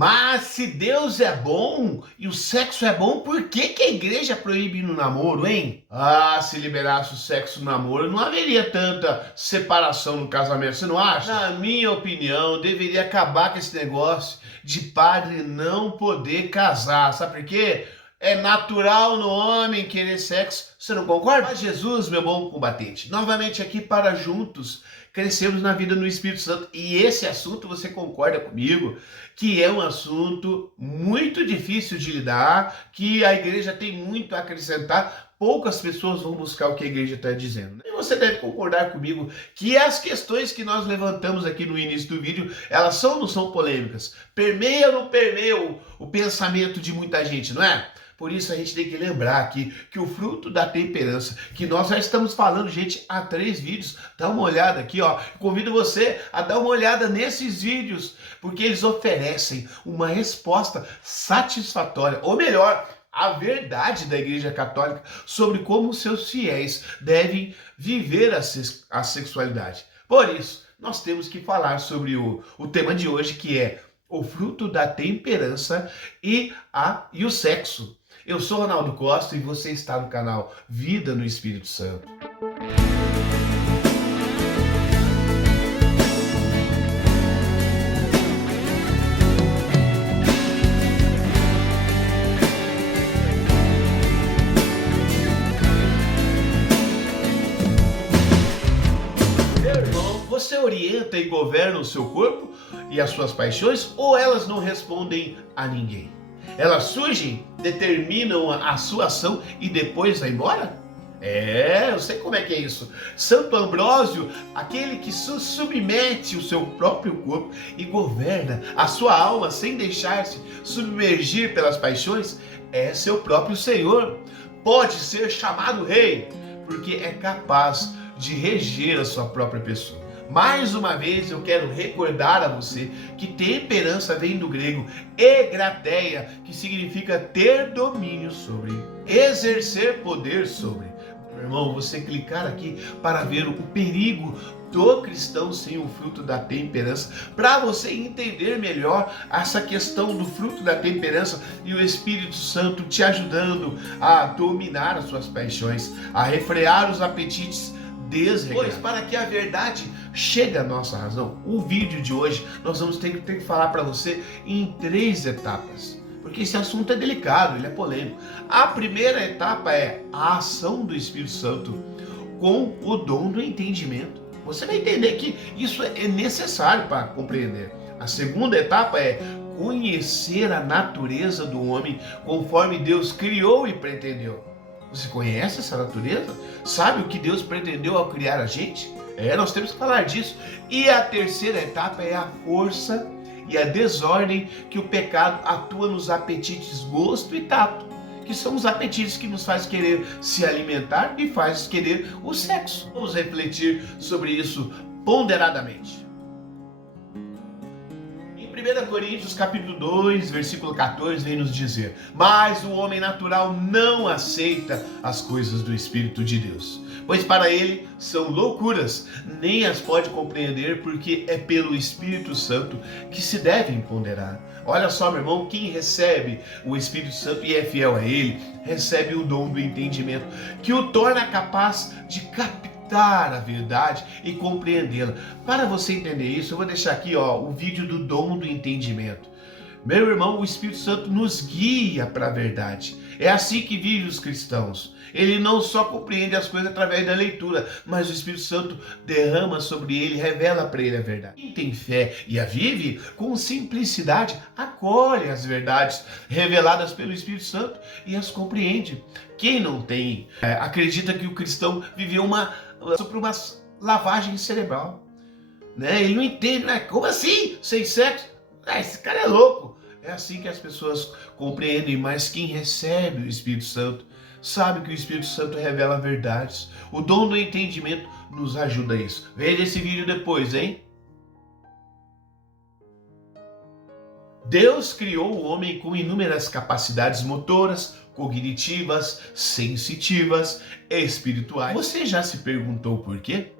Mas se Deus é bom e o sexo é bom, por que que a igreja proíbe no namoro, hein? Ah, se liberasse o sexo no namoro, não haveria tanta separação no casamento, você não acha? Na minha opinião, deveria acabar com esse negócio de padre não poder casar. Sabe por quê? É natural no homem querer sexo. Você não concorda? Mas Jesus, meu bom combatente, novamente aqui para juntos crescermos na vida no Espírito Santo. E esse assunto, você concorda comigo, que é um assunto muito difícil de lidar, que a igreja tem muito a acrescentar. Poucas pessoas vão buscar o que a igreja está dizendo. E você deve concordar comigo que as questões que nós levantamos aqui no início do vídeo, elas são ou não são polêmicas? Permeia ou não permeia o pensamento de muita gente, não é? Por isso a gente tem que lembrar aqui que o fruto da temperança, que nós já estamos falando, gente, há 3 vídeos, dá uma olhada aqui, ó. Convido você a dar uma olhada nesses vídeos, porque eles oferecem uma resposta satisfatória, ou melhor, a verdade da Igreja Católica sobre como seus fiéis devem viver a sexualidade. Por isso, nós temos que falar sobre o tema de hoje, que é o fruto da temperança e o sexo. Eu sou Ronaldo Costa e você está no canal Vida no Espírito Santo. Meu irmão, você orienta e governa o seu corpo e as suas paixões, ou elas não respondem a ninguém? Elas surgem, determinam a sua ação e depois vai embora? Eu sei como é que é isso. Santo Ambrósio, aquele que submete o seu próprio corpo e governa a sua alma sem deixar-se submergir pelas paixões, é seu próprio Senhor. Pode ser chamado rei, porque é capaz de reger a sua própria pessoa. Mais uma vez eu quero recordar a você que temperança vem do grego egrateia, que significa ter domínio sobre, exercer poder sobre. Meu irmão, você clicar aqui para ver o perigo do cristão sem o fruto da temperança, para você entender melhor essa questão do fruto da temperança e o Espírito Santo te ajudando a dominar as suas paixões, a refrear os apetites desregrados. Pois para que a verdade chegue à nossa razão, o vídeo de hoje nós vamos ter que falar para você em 3 etapas, porque esse assunto é delicado, ele é polêmico. A primeira etapa é a ação do Espírito Santo com o dom do entendimento. Você vai entender que isso é necessário para compreender. A segunda etapa é conhecer a natureza do homem conforme Deus criou e pretendeu. Você conhece essa natureza? Sabe o que Deus pretendeu ao criar a gente? Nós temos que falar disso. E a terceira etapa é a força e a desordem que o pecado atua nos apetites gosto e tato, que são os apetites que nos faz querer se alimentar e faz querer o sexo. Vamos refletir sobre isso ponderadamente. 1 Coríntios capítulo 2, versículo 14, vem nos dizer: mas o homem natural não aceita as coisas do Espírito de Deus, pois para ele são loucuras, nem as pode compreender, porque é pelo Espírito Santo que se devem ponderar. Olha só, meu irmão, quem recebe o Espírito Santo e é fiel a ele, recebe o dom do entendimento, que o torna capaz de captar a verdade e compreendê-la. Para você entender isso, eu vou deixar aqui o vídeo do dom do entendimento. Meu irmão, o Espírito Santo nos guia para a verdade. É assim que vivem os cristãos. Ele não só compreende as coisas através da leitura, mas o Espírito Santo derrama sobre ele, revela para ele a verdade. Quem tem fé e a vive, com simplicidade, acolhe as verdades reveladas pelo Espírito Santo e as compreende. Quem não tem, acredita que o cristão viveu sobre uma lavagem cerebral, né? Ele não entende, né? Como assim? Sem sexo? Esse cara é louco. É assim que as pessoas compreendem, mas quem recebe o Espírito Santo sabe que o Espírito Santo revela verdades. O dom do entendimento nos ajuda a isso. Veja esse vídeo depois, hein? Deus criou o homem com inúmeras capacidades motoras, cognitivas, sensitivas, espirituais. Você já se perguntou por quê?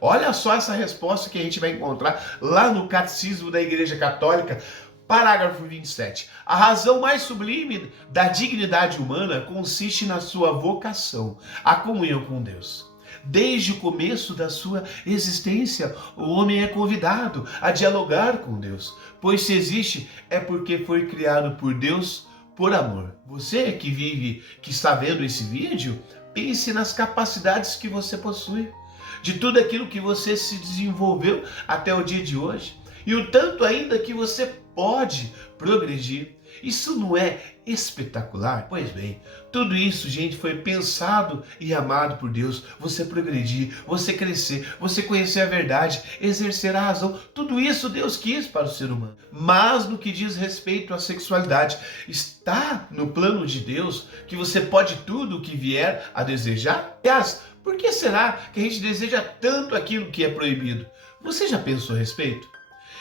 Olha só essa resposta que a gente vai encontrar lá no Catecismo da Igreja Católica, Parágrafo 27. A razão mais sublime da dignidade humana consiste na sua vocação, a comunhão com Deus. Desde o começo da sua existência, o homem é convidado a dialogar com Deus, pois se existe é porque foi criado por Deus por amor. Você que está vendo esse vídeo, pense nas capacidades que você possui, de tudo aquilo que você se desenvolveu até o dia de hoje, e o tanto ainda que você pode progredir. Isso não é espetacular? Pois bem, tudo isso, gente, foi pensado e amado por Deus. Você progredir, você crescer, você conhecer a verdade, exercer a razão. Tudo isso Deus quis para o ser humano. Mas no que diz respeito à sexualidade, está no plano de Deus que você pode tudo o que vier a desejar? Aliás, por que será que a gente deseja tanto aquilo que é proibido? Você já pensou a respeito?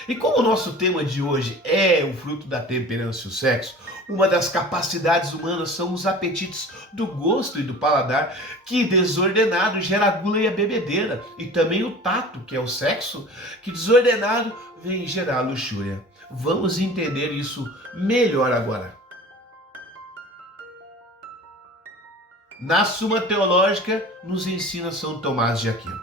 E como o nosso tema de hoje é o fruto da temperança e o sexo, uma das capacidades humanas são os apetites do gosto e do paladar, que desordenado gera a gula e a bebedeira, e também o tato, que é o sexo, que desordenado vem gerar a luxúria. Vamos entender isso melhor agora. Na Suma Teológica nos ensina São Tomás de Aquino: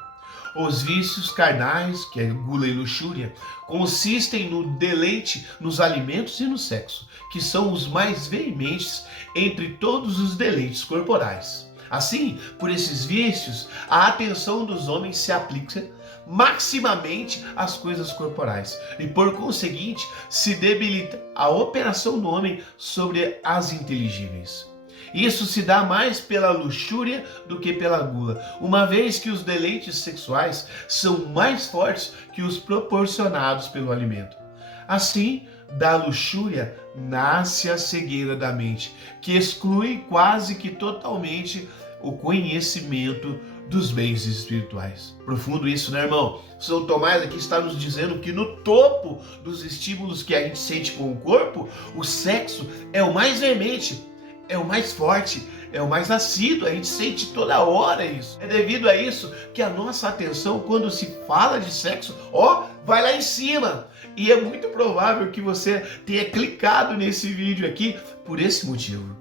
os vícios carnais, que é gula e luxúria, consistem no deleite nos alimentos e no sexo, que são os mais veementes entre todos os deleites corporais. Assim, por esses vícios, a atenção dos homens se aplica maximamente às coisas corporais e, por conseguinte, se debilita a operação do homem sobre as inteligíveis. Isso se dá mais pela luxúria do que pela gula, uma vez que os deleites sexuais são mais fortes que os proporcionados pelo alimento. Assim, da luxúria nasce a cegueira da mente, que exclui quase que totalmente o conhecimento dos bens espirituais. Profundo isso, né, irmão? São Tomás aqui está nos dizendo que no topo dos estímulos que a gente sente com o corpo, o sexo é o mais veemente, é o mais forte, é o mais assíduo, a gente sente toda hora isso. É devido a isso que a nossa atenção, quando se fala de sexo, vai lá em cima. E é muito provável que você tenha clicado nesse vídeo aqui por esse motivo.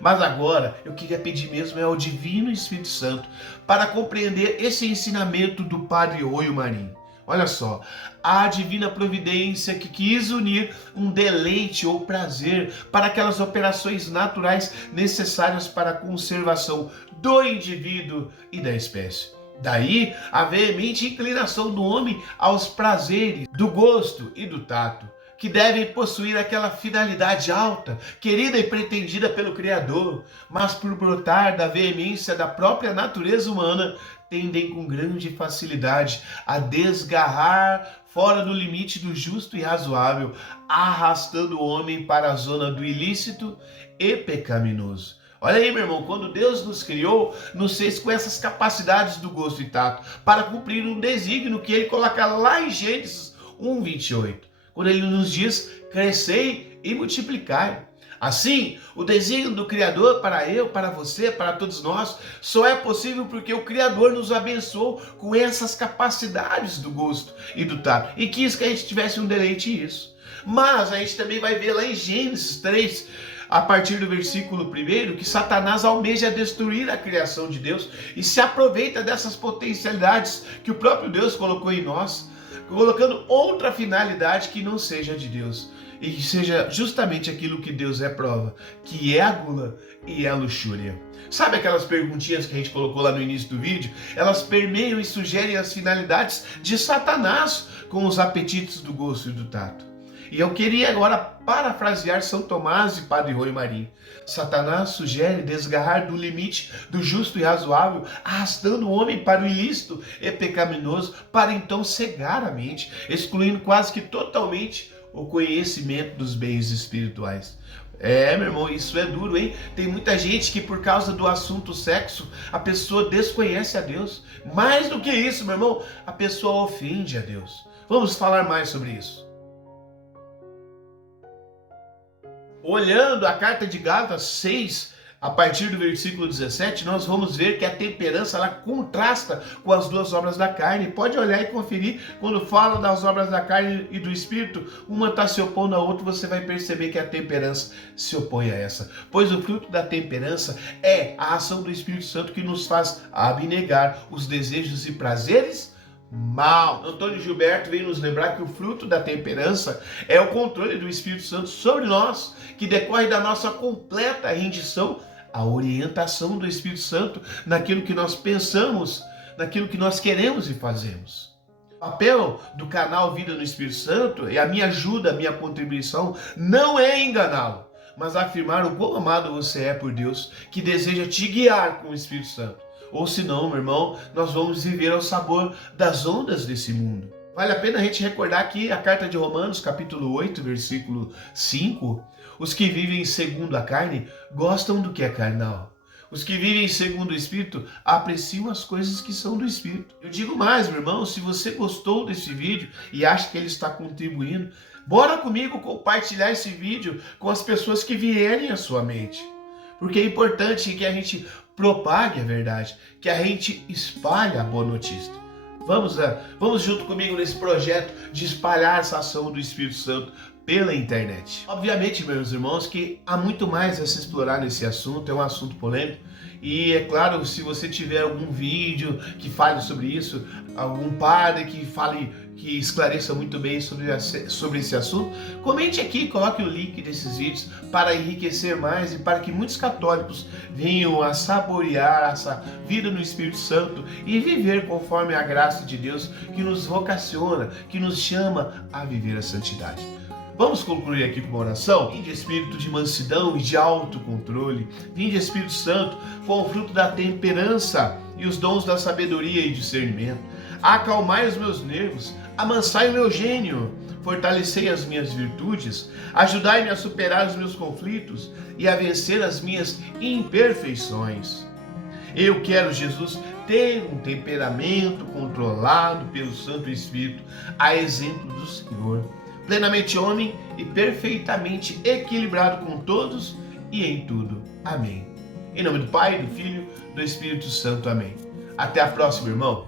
Mas agora eu queria pedir mesmo ao Divino Espírito Santo para compreender esse ensinamento do Padre Oio Marinho. Olha só, a divina providência que quis unir um deleite ou prazer para aquelas operações naturais necessárias para a conservação do indivíduo e da espécie. Daí a veemente inclinação do homem aos prazeres do gosto e do tato, que devem possuir aquela finalidade alta, querida e pretendida pelo Criador, mas por brotar da veemência da própria natureza humana, tendem com grande facilidade a desgarrar fora do limite do justo e razoável, arrastando o homem para a zona do ilícito e pecaminoso. Olha aí, meu irmão, quando Deus nos criou, nos fez com essas capacidades do gosto e tato, para cumprir um desígnio que ele coloca lá em Gênesis 1:28, quando ele nos diz: crescei e multiplicai. Assim, o desígnio do Criador para eu, para você, para todos nós, só é possível porque o Criador nos abençoou com essas capacidades do gosto e do tato, e quis que a gente tivesse um deleite nisso. Mas a gente também vai ver lá em Gênesis 3, a partir do versículo 1, que Satanás almeja destruir a criação de Deus e se aproveita dessas potencialidades que o próprio Deus colocou em nós, colocando outra finalidade que não seja de Deus, e que seja justamente aquilo que Deus reprova, que é a gula e a luxúria. Sabe aquelas perguntinhas que a gente colocou lá no início do vídeo? Elas permeiam e sugerem as finalidades de Satanás com os apetites do gosto e do tato. E eu queria agora parafrasear São Tomás e Padre Oio Marinho. Satanás sugere desgarrar do limite do justo e razoável, arrastando o homem para o ilícito e pecaminoso, para então cegar a mente, excluindo quase que totalmente o conhecimento dos bens espirituais. Meu irmão, isso é duro, hein? Tem muita gente que por causa do assunto sexo, a pessoa desconhece a Deus. Mais do que isso, meu irmão, a pessoa ofende a Deus. Vamos falar mais sobre isso. Olhando a carta de Gálatas 6, A partir do versículo 17, nós vamos ver que a temperança ela contrasta com as duas obras da carne. Pode olhar e conferir quando fala das obras da carne e do Espírito, uma está se opondo à outra, você vai perceber que a temperança se opõe a essa. Pois o fruto da temperança é a ação do Espírito Santo que nos faz abnegar os desejos e prazeres mal. Antônio Gilberto vem nos lembrar que o fruto da temperança é o controle do Espírito Santo sobre nós, que decorre da nossa completa rendição à orientação do Espírito Santo naquilo que nós pensamos, naquilo que nós queremos e fazemos. O papel do canal Vida no Espírito Santo e a minha ajuda, a minha contribuição não é enganá-lo, mas afirmar o quão amado você é por Deus, que deseja te guiar com o Espírito Santo. Ou senão, meu irmão, nós vamos viver ao sabor das ondas desse mundo. Vale a pena a gente recordar aqui a carta de Romanos, capítulo 8, versículo 5. Os que vivem segundo a carne gostam do que é carnal. Os que vivem segundo o Espírito apreciam as coisas que são do Espírito. Eu digo mais, meu irmão, se você gostou desse vídeo e acha que ele está contribuindo, bora comigo compartilhar esse vídeo com as pessoas que vierem à sua mente. Porque é importante que a gente propague a verdade, que a gente espalhe a boa notícia. Vamos junto comigo nesse projeto de espalhar essa ação do Espírito Santo pela internet. Obviamente, meus irmãos, que há muito mais a se explorar nesse assunto, é um assunto polêmico. E é claro, se você tiver algum vídeo que fale sobre isso, algum padre que fale, que esclareça muito bem sobre esse assunto, comente aqui, coloque o link desses vídeos para enriquecer mais e para que muitos católicos venham a saborear essa vida no Espírito Santo e viver conforme a graça de Deus que nos vocaciona, que nos chama a viver a santidade. Vamos concluir aqui com uma oração? Vinde Espírito de mansidão e de autocontrole, vinde Espírito Santo com o fruto da temperança e os dons da sabedoria e discernimento. Acalmai os meus nervos, amansai o meu gênio, fortalecei as minhas virtudes, ajudai-me a superar os meus conflitos e a vencer as minhas imperfeições. Eu quero, Jesus, ter um temperamento controlado pelo Santo Espírito, a exemplo do Senhor, plenamente homem e perfeitamente equilibrado com todos e em tudo. Amém. Em nome do Pai, do Filho, do Espírito Santo. Amém. Até a próxima, irmão.